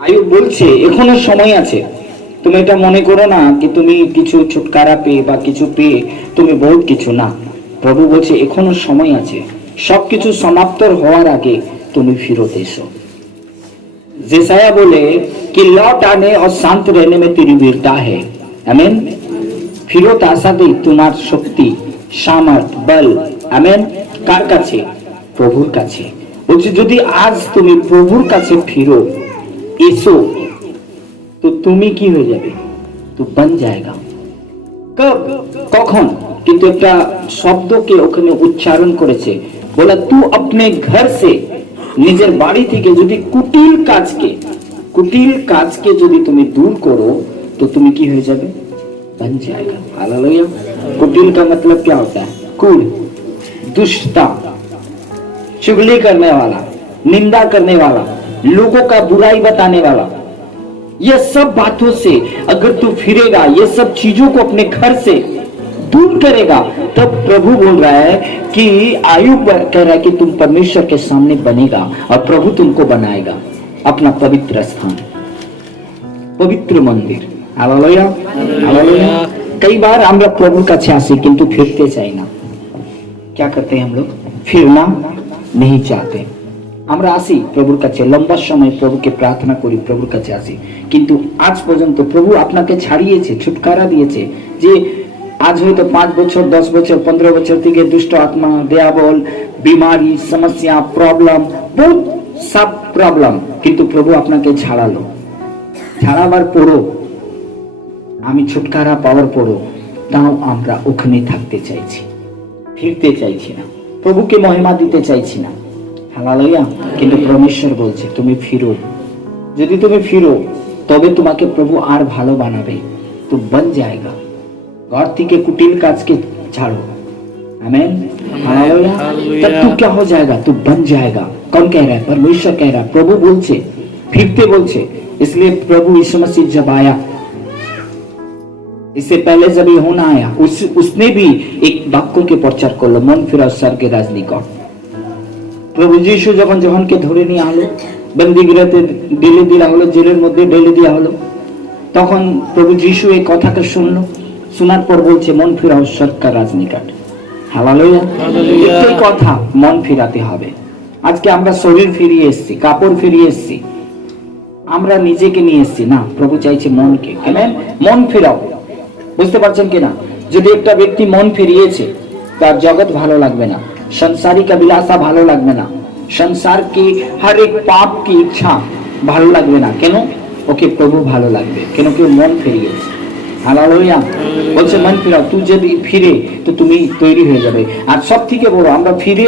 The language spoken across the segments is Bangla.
আয়ুব বলছে এখনো সময় আছে। তুমি এটা মনে করো না কি তুমি কিছু ছুটকারা পেয়ে বা কিছু পেয়ে তুমি বহুত কিছু না। প্রভু বলছে এখনো সময় আছে, সবকিছু সমাপ্ত হওয়ার আগে তুমি ফিরত এসো। जेसाया बोले कि लौट आने और शांत रहने में तेरी वीरता है। आमीन। ফিরত আসাতেই তোমার শক্তি, সামর্থ, বল, আমেন, কার কাছে? প্রভুর কাছে। বলছে যদি আজ তুমি প্রভুর কাছে ফিরো, এসো, তো তুমি কি হয়ে যাবে? তো বন যায়গা। কব, কখন? কিন্তু একটা শব্দকে ওখানে উচ্চারণ করেছে, বলা তু আপনি ঘর সে, নিজের বাড়ি থেকে যদি কুটিল কাজকে যদি তুমি দূর করো তো তুমি কি হয়ে যাবে? बन जाएगा। हालेलुया। कुटिल का मतलब क्या होता है? कुल, दुष्टता, चुगली करने वाला, निंदा करने वाला, लोगों का बुराई बताने वाला, ये सब बातों से अगर तू फिरेगा, ये सब चीजों को अपने घर से दूर करेगा, तब प्रभु बोल रहा है कि आयुब कह रहा है कि तुम परमेश्वर के सामने बनेगा और प्रभु तुमको बनाएगा अपना पवित्र स्थान, पवित्र मंदिर। Hallelujah, hallelujah. कई बार हम लोग प्रभु का चाहते किंतु फिरते चाहे ना। क्या करते हैं हम लोग? फिरना नहीं चाहते। আমরা আসি প্রভুর কাছে, লম্বা সময় প্রভুকে প্রার্থনা করি, প্রভুর কাছে আসি, কিন্তু আজ পর্যন্ত প্রভু আপনাকে ছাড়িয়েছে, ছুটকারা দিয়েছে যে আজ হয়তো 5 বছর, 10 বছর, 15 বছর থেকে দুষ্ট আত্মা, দেয়াবল, বিমারি, সমস্যা, প্রবলেম, বহুত সব প্রবলেম, কিন্তু প্রভু আপনাকে ছাড়ালো। ছাড়াবার পরও, আমি ছুটকারা পাওয়ার পরও তাও আমরা ওখানে থাকতে চাইছি, ফিরতে চাইছি না, প্রভুকে মহিমা দিতে চাইছি না। হালেলুয়া। কিন্তু পরমেশ্বর বলছে তুমি ফিরো। যদি তুমি ফিরো তবে তোমাকে প্রভু আর ভালো বানাবে, তো বন যায়গা। ঘর থেকে কুটিল কাজকে ছাড়ো। आमीन। हालेलुया। तब तू क्या हो जाएगा? तू बन जाएगा। कौन कह रहा है? परमेश्वर कह रहा है। प्रभु बोलছে, फिरते बोलছে। इसलिए प्रभु यीशु मसीह जब आया, इससे पहले जब यूहन्ना आया, उसने भी एक वाक्य के प्रचार করলো, মন ফেরাও স্বর্গে রাজ নিকট। প্রভু যিশু যখন যোহানকে ধরে নিয়ে আলো, বন্দিগৃহে ঢেলে দেওয়া হলো, জেলের মধ্যে ঢেলে দেওয়া হলো, তখন প্রভু যিশু এই কথাকে শুনলো, শোনার পর বলছে মন ফেরাও স্বর্গের রাজ নিকট। হালেলুয়া। এই কথা মন ফিরাতে হবে। আজকে আমরা শরীর ফিরিয়ে এসেছি, কাপড় ফিরিয়ে এসেছি, আমরা নিজেকে নিয়ে এসেছি না, প্রভু চাইছে মনকে। আমেন। মন ফেরাও। বুঝতে পারছেন কিনা? যদি একটা ব্যক্তি মন ফিরিয়েছে, তার জগৎ ভালো লাগবে না, संसारिक अभिलाषा ভালো লাগবে না, संसार की हर एक पाप की इच्छा ভালো লাগবে না। কেন? ওকে প্রভু ভালো লাগবে, কেন কি মন ফিরিয়েছে। হালেলুয়া। বলছে মন ফিরাও। তুই যদি ফিরে তো তুমি তৈরি হয়ে যাবে। আর সব থেকে বড়, আমরা ফিরে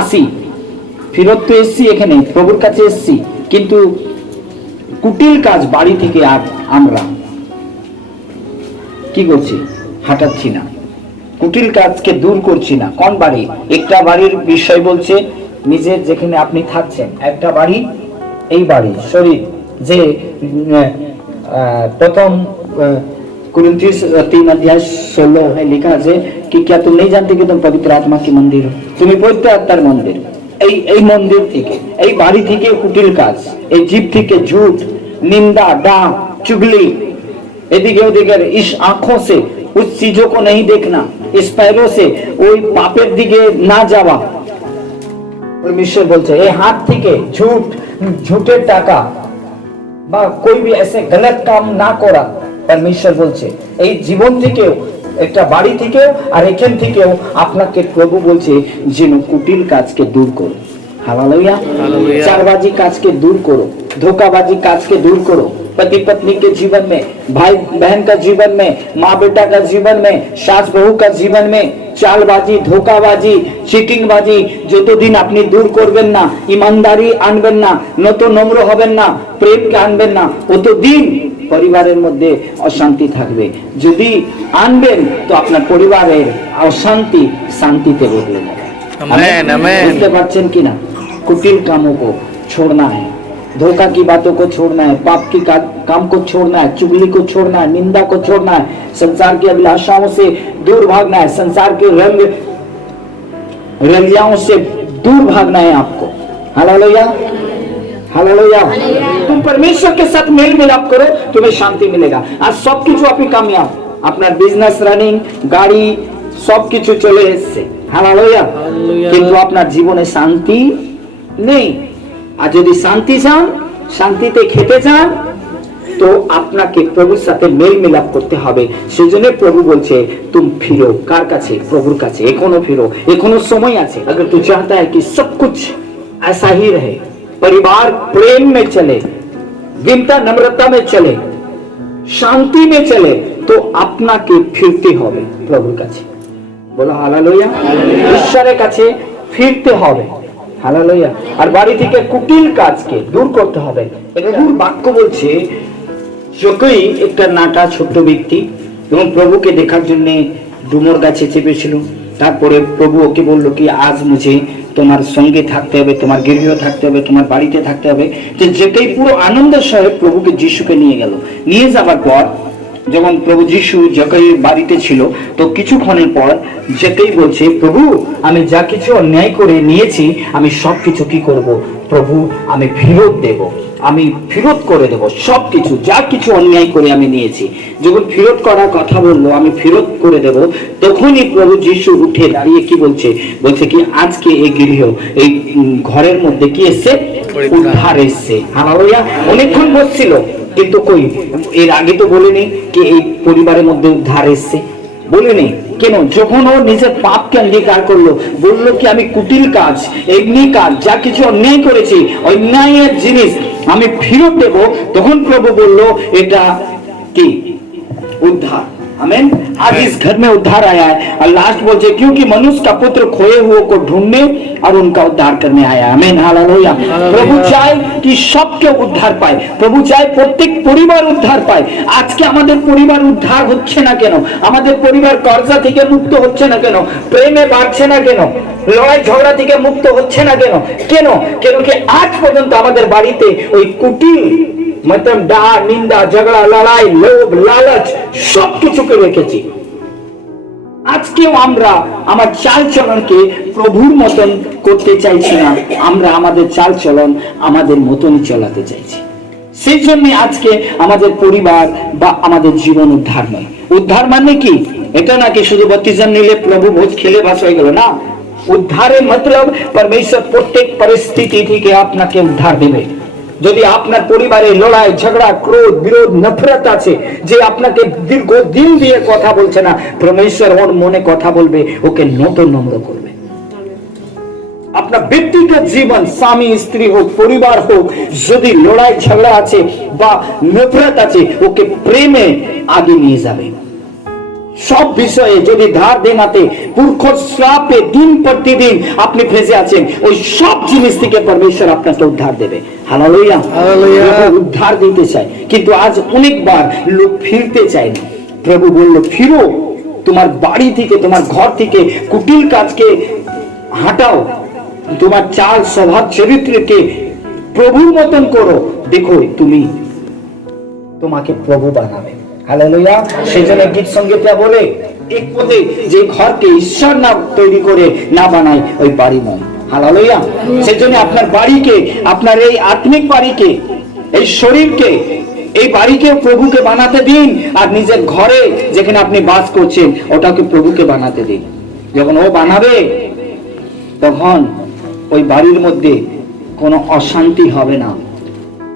আসি, ফিরত তো এসছি, এখানে প্রভুর কাছে এসছি, কিন্তু কুটিল কাজ বাড়ি থেকে আর আমরা কি করছি? হাঁটাচ্ছি না, কুটিল কাজকে দূর করছি না। কোন বাড়ি? একটা বাড়ির বিষয় বলছে, নিজের যেখানে আপনি থাকছেন, একটা বাড়ি, এই বাড়ি শরীর, যে প্রথম कुरिन्थियों 3 अध्याय 16 है लिखा है कि क्या तुम नहीं जानते कि तुम पवित्र आत्मा की मंदिर हो? তুমি পবিত্র আত্মার মন্দির। এই মন্দির থেকে, এই বাড়ি থেকে কুটিল কাজ, এই জীব থেকে ঝুট, নিন্দা, ডাক, চুগলি, এদিকে ওদিকে, इस आंखों से उस चीजों को नहीं देखना, इस पैरों से ওই পাপের দিকে না যাওয়া। परमेश्वर বলছে এই হাত থেকে ঝুটের টাকা বা कोई भी ऐसे गलत काम না করা। परमेश्वर বলছে এই জীবন থেকেও, একটা বাড়ি থেকেও আর এখান থেকেও আপনাকে প্রভু বলছে যেন কুটিল কাজকে দূর করো। हालेलुया। चारबाजी काज के दूर करो, धोखाबाजी काज के दूर करो। पति पत्नी के जीवन में, भाई बहन का जीवन में, माँ बेटा का जीवन में, सास बहू का जीवन में चालबाजी, धोखाबाजी, চিটিংবাজি যতদিন আপনি দূর করবেন না, ইমানদারি আনবেন না, নত নম্র হবেন না, প্রেমকে আনবেন না, ততদিন পরিবারের মধ্যে অশান্তি থাকবে। যদি আনবেন তো আপনার পরিবারের অশান্তি শান্তিতে বদলে যাবে। आमीन, आमीन। बुझते पाচ্ছেন কিনা? कुटिल कामों को छोड़ना है, धोखा की बातों को छोड़ना है, पाप की काम को छोड़ना है, चुगली को छोड़ना है, निंदा को छोड़ना है, संसार की अभिलाषाओं से दूर भागना है, संसार के रंगियाओं से दूर भागना है आपको। Hallelujah, hallelujah. तुम परमेश्वर के साथ मेल मिलाप करो, तुम्हें शांति मिलेगा। आज सब কিছু আপনি কামিয়াব, আপনার বিজনেস রানিং, গাড়ি সব কিছু চলে এসেছে, হালেলুয়া, কিন্তু আপনার জীবনে শান্তি নেই। আর যদি শান্তি চান, শান্তিতে খেতে চান, তো আপনাকে প্রভুর সাথে মেল মিলাপ করতে হবে। সেজন্য প্রভু বলছে तुम फिरो, কার কাছে? প্রভুর কাছে। এখনো ফিরো, এখনো সময় আছে। अगर तू चाहता है कि सब कुछ ऐसा ही रहे, परिवार प्रेम में चले, विनम्रता नम्रता में चले, शांति में चले, तो আপনাকে ফিরতে হবে প্রভুর কাছে। বলো হালেলুয়া। ঈশ্বরের কাছে ফিরতে হবে, হালেলুয়া। আর বাড়ি থেকে কুটিল কাজকে দূর করতে হবে। প্রভুর বাক্য বলছে যতই একটা নাটা ছোট্ট ব্যক্তি এবং প্রভুকে দেখার জন্য ডুমুর গাছে চেপেছিল, তারপরে প্রভু ওকে বললো কি আজ মুঝে তোমার সঙ্গে থাকতে হবে, তোমার গৃহে থাকতে হবে, তোমার বাড়িতে থাকতে হবে। তো যেটাই পুরো আনন্দের সঙ্গে প্রভুকে যিশুকে নিয়ে গেল। নিয়ে যাবার পর যখন প্রভু যিশু জকাইয়ের বাড়িতে ছিল, তো কিছুক্ষণের পর জকাই বলছে প্রভু আমি যা কিছু অন্যায় করে নিয়েছি আমি সবকিছু কি করব প্রভু, আমি ফেরত দেব, আমি ফেরত করে দেব সবকিছু, যা কিছু অন্যায় করে আমি নিয়েছি। যখন ফেরত করার কথা বললো আমি ফেরত করে দেব, তখনই প্রভু যিশু উঠে দাঁড়িয়ে কি বলছে, বলছে কি আজকে এই গৃহ, এই ঘরের মধ্যে কি এসছে? উদ্ধার এসছে, হালেলুয়া। অনেকক্ষণ বসছিল, কিন্তু কই এর আগে তো বলেনি কি এই পরিবারের মধ্যে উদ্ধার এসছে, বলেনি কেন? যখন ও নিজের পাপকে অঙ্গীকার করলো, বললো কি আমি কুটিল কাজ, এমনি কাজ, যা কিছু অন্যায় করেছি, অন্যায়ের জিনিস আমি ফেরত দেব, তখন প্রভু বললো এটা কি? उद्धार। आमीन। आज इस घर में उद्धार आया है। और लास्ट बोलते क्योंकि मनुष्य का पुत्र खोए हुए को ढूंढने और उनका उद्धार करने आया। आमीन, हालेलुया। प्रभु चाहे कि सबके उद्धार पाए, प्रभु चाहे प्रत्येक परिवार उद्धार पाए। आज के আমাদের পরিবার উদ্ধার হচ্ছে না কেন? আমাদের পরিবার কর্জা থেকে মুক্ত হচ্ছে না কেন? প্রেমে বাড়ছে না কেন? লড়াই ঝগড়া থেকে মুক্ত হচ্ছে না কেন? কেন? কেন কি আজ পর্যন্ত আমাদের বাড়িতে ওই কুটিল मतलब डार, निंदा, झगड़ा, लड़ाई, लोभ, लालच सब কিছুকে রেখেছি। আজকেও আমরা আমার চাল চলনকে প্রভুর মতন করতে চাইছি না, আমরা আমাদের চাল চলন আমাদের মতনই চালাতে চাইছি। সেই জন্য আজকে আমাদের পরিবার বা আমাদের জীবন উদ্ধার নয়। উদ্ধার মানে কি? এটা না কি শুধু বত্তিজন নিলে প্রভু ভোজ খেলে বাস হয়ে গেল, না। উদ্ধারের मतलब परमेश्वर প্রত্যেক পরিস্থিতি থেকে আপনাকে উদ্ধার দেবে। যদি আপনার পরিবারে লড়াই ঝগড়া ক্রোধ বিরোধ নফরত আছে, যে আপনাকে দীর্ঘদিন দিয়ে কথা বলছে না, পরমেশ্বর ওর মনে কথা বলবে, ওকে নতুন নম্র করবে। আপনার ব্যক্তিগত জীবন, স্বামী স্ত্রী হোক, পরিবার হোক, যদি লড়াই ঝগড়া আছে বা নফরত আছে, ওকে প্রেমে আগে নিয়ে যাবে। সব বিষয়ে যদি ধার দেনাতে পুরখর শ্রাপে দিন প্রতিদিন আপনি ফেসে আছেন, ওই সব জিনিস থেকে পরমেশ্বর আপনাকে উদ্ধার দেবে। Hallelujah, hallelujah. উদ্ধার দিতে চায়, কিন্তু আজ অনেকবার লোক ফিরতে চায় না। প্রভু বলল ফিরো, তোমার বাড়ি থেকে, তোমার ঘর থেকে কুটিল কাজকে হাঁটাও, তোমার চাল স্বভাব চরিত্রকে প্রভুর মতন করো, দেখো তুমি তোমাকে প্রভু বানাবে। হালেলুয়া। সেজন্য গীত সঙ্গীতটা বলে এক পদে, যে ঘরকে ঈশ্বর না তৈরি করে না বানায় ওই বাড়ি নয়। হালেলুয়া। সেজন্য আপনার বাড়িকে, আপনার এই আত্মিক বাড়িকে, এই শরীরকে, এই বাড়িকে প্রভুকে বানাতে দিন। আর নিজের ঘরে যেখানে আপনি বাস করছেন ওটাকে প্রভুকে বানাতে দিন। যখন ও বানাবে, তখন ওই বাড়ির মধ্যে কোনো অশান্তি হবে না,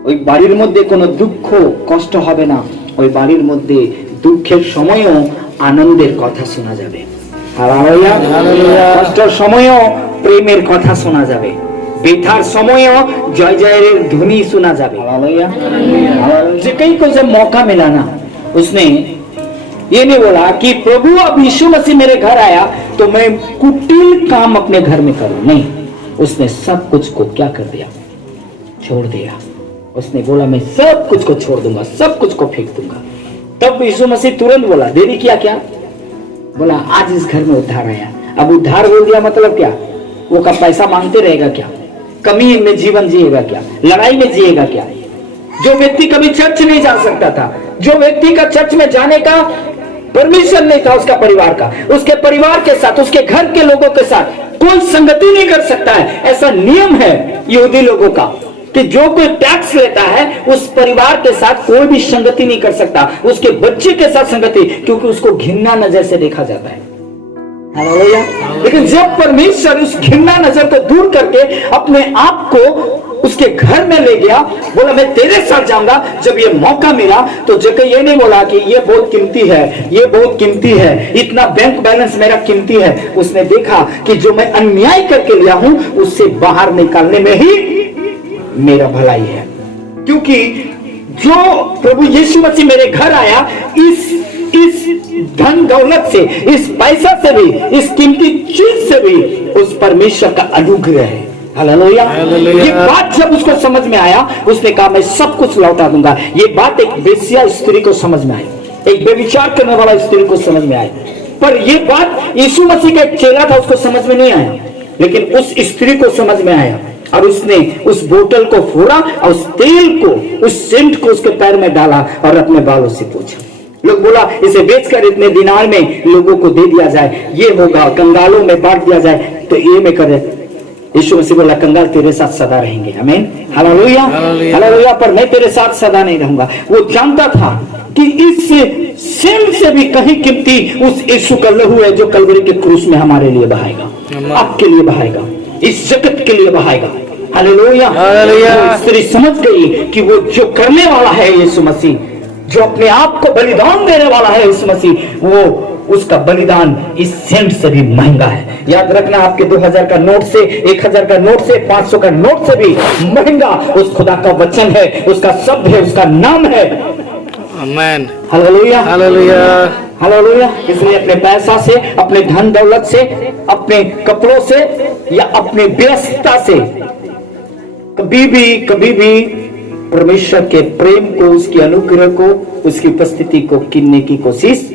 ওই বাড়ির মধ্যে কোনো দুঃখ কষ্ট হবে না, ওই বাড়ির মধ্যে দুঃখের সময়ও আনন্দের কথা শোনা যাবে। হালেলুয়া। কষ্টের সময়ও প্রেমের কথা শোনা যাবে, ব্যথার সময়ও জয় জয়ের ধ্বনি শোনা যাবে। हालेलुया। जिसको को जब मौका मिला ना, उसने ये नहीं बोला कि प्रभु अब यीशु मसीह मेरे घर आया तो मैं कुटिल काम अपने घर में करूं, नहीं। उसने सब कुछ को क्या कर दिया? छोड़ दिया। उसने बोला मैं सब कुछ को छोड़ दूंगा, सब कुछ को फेंक दूंगा। तब यीशु मसीह तुरंत बोला, देरी किया क्या? बोला आज इस घर में उद्धार आया। अब उद्धार बोल दिया मतलब क्या? वो का पैसा मांगते रहेगा क्या? कमी में जीवन जिएगा क्या? लड़ाई में जिएगा क्या? जो व्यक्ति कभी चर्च नहीं जा सकता था, जो व्यक्ति का चर्च में जाने का परमिशन नहीं था उसका परिवार का, उसके परिवार के साथ, उसके घर के लोगों के साथ कोई संगति नहीं कर सकता है, ऐसा नियम है यहूदी लोगों का। कि जो कोई टैक्स लेता है उस परिवार के साथ कोई भी संगति नहीं कर सकता, उसके बच्चे के साथ संगति, क्योंकि उसको घिनना नजर से देखा जाता है। हालेलुया। लेकिन जब परमेश्वर उस घिनना नजर को दूर करके अपने आप को उसके घर में ले गया, बोला मैं तेरे साथ जाऊंगा, जब ये मौका मिला तो जगह ये नहीं बोला कि ये बहुत कीमती है, ये बहुत कीमती है, इतना बैंक बैलेंस मेरा कीमती है। उसने देखा कि जो मैं अन्याय करके लिया हूं उससे बाहर निकालने में ही मेरा भलाई है, क्योंकि जो प्रभु यीशु मसीह मेरे घर आया, इस धन दौलत से, इस पैसा से भी, इस कीमती चीज से भी उस परमेश्वर का अनुग्रह है। हालेलुया। ये बात जब उसको समझ में आया, उसने कहा मैं सब कुछ लौटा दूंगा। ये बात एक वेश्या स्त्री को समझ में आई, एक व्यभिचार करने वाला स्त्री को समझ में आई, पर ये बात यीशु मसीह का एक चेला था, उसको समझ में नहीं आया, लेकिन उस स्त्री को समझ में आया और उसने उस बोतल को फोड़ा और उस तेल को, उस सेंट को उसके पैर में डाला और अपने बालों से पूछा। लोग बोला इसे बेचकर इतने दिनार में लोगों को दे दिया जाए, ये होगा, कंगालों में बांट दिया जाए, तो ये में करे। यीशु मसीह बोला कंगाल तेरे साथ सदा रहेंगे। आमीन, हालेलुया, हालेलुया। पर मैं तेरे साथ सदा नहीं रहूंगा। वो जानता था कि इस सेंट से भी कहीं कीमती उस यीशु का लहू है जो कलवरी के क्रूस में हमारे लिए बहाएगा, आपके लिए बहाएगा, इस जगत के लिए बहाएगा। Hallelujah, hallelujah. स्त्री समझ गई कि वो जो करने वाला है यीशु मसीह, जो अपने आप को बलिदान देने वाला है यीशु मसीह, वो उसका बलिदान इस सेंट से भी महंगा है। याद रखना, आपके 2000 का नोट से, 1000 का नोट से, 500 का नोट से भी महंगा उस खुदा का वचन है, उसका शब्द है, उसका नाम है। आमीन, हालेलुया, हालेलुया, हालेलुया। इसलिए अपने पैसा से, अपने धन दौलत से, अपने कपड़ों से या अपने व्यस्तता से कभी भी परमेश्वर के प्रेम को, उसकी अनुग्रह को, उसकी उपस्थिति को कीनने की कोशिश,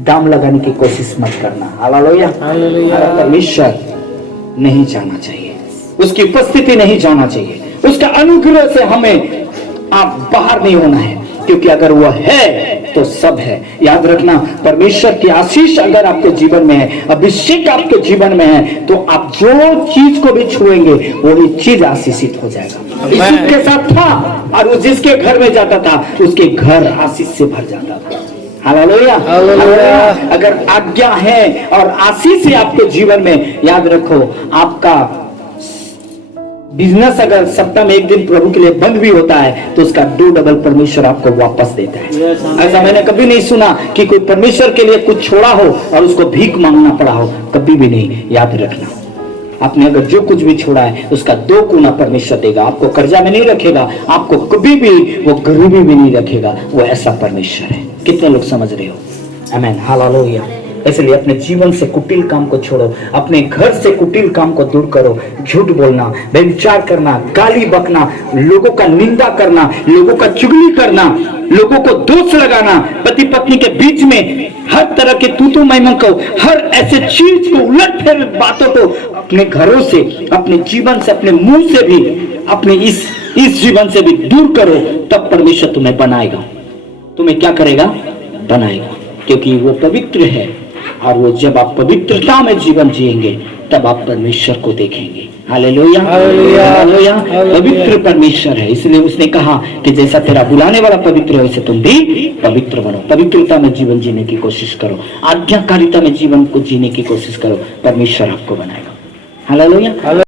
दाम लगाने की कोशिश मत करना। Hallelujah, hallelujah. परमेश्वर नहीं जाना चाहिए, उसकी उपस्थिति नहीं जाना चाहिए, उसका अनुग्रह से हमें आप बाहर नहीं होना है, क्योंकि अगर वो है तो सब है। याद रखना, परमेश्वर की आशीष अगर आपके जीवन में है, अभिषेक आपके जीवन में है, तो आप जो चीज को भी छुएंगे वही चीज आशीषित हो जाएगा। यीशु के साथ था और वो जिसके घर में जाता था उसके घर आशीष से भर जाता था। Hallelujah, hallelujah. अगर आज्ञा है और आशीष है आपके जीवन में, याद रखो, आपका बिजनेस अगर सप्ताह में एक दिन प्रभु के लिए बंद भी होता है तो उसका 2 डबल परमेश्वर आपको वापस देता है। ऐसा मैंने कभी नहीं सुना कि कोई परमेश्वर के लिए कुछ छोड़ा हो और उसको भीख मांगना पड़ा हो, कभी भी नहीं। याद रखना, आपने अगर जो कुछ भी छोड़ा है उसका 2 गुना परमेश्वर देगा। आपको कर्जा में नहीं रखेगा, आपको कभी भी वो गरीबी में नहीं रखेगा। वो ऐसा परमेश्वर है। कितने लोग समझ रहे हो? आमीन, हालेलुया। इसलिए अपने जीवन से कुटिल काम को छोड़ो, अपने घर से कुटिल काम को दूर करो। झूठ बोलना, व्यभिचार करना, गाली बकना, लोगों का निंदा करना, लोगों का चुगली करना, लोगों को दोष लगाना, पति पत्नी के बीच में हर तरह के तू मैं को, हर ऐसे चीज को, उलट फेर बातों को अपने घरों से, अपने जीवन से, अपने मुंह से भी, अपने इस जीवन से भी दूर करो। तब परमेश्वर तुम्हें बनाएगा। तुम्हें क्या करेगा? बनाएगा, क्योंकि वो पवित्र है। और वो जब आप पवित्रता में जीवन जिएंगे तब आप परमेश्वर को देखेंगे। Hallelujah, hallelujah, hallelujah. पवित्र परमेश्वर है, इसलिए उसने कहा कि जैसा तेरा बुलाने वाला पवित्र है वैसे तुम भी पवित्र बनो। पवित्रता में जीवन जीने की कोशिश करो, आज्ञाकारिता में जीवन को जीने की कोशिश करो, परमेश्वर आपको बनाएगा। हालेलुया।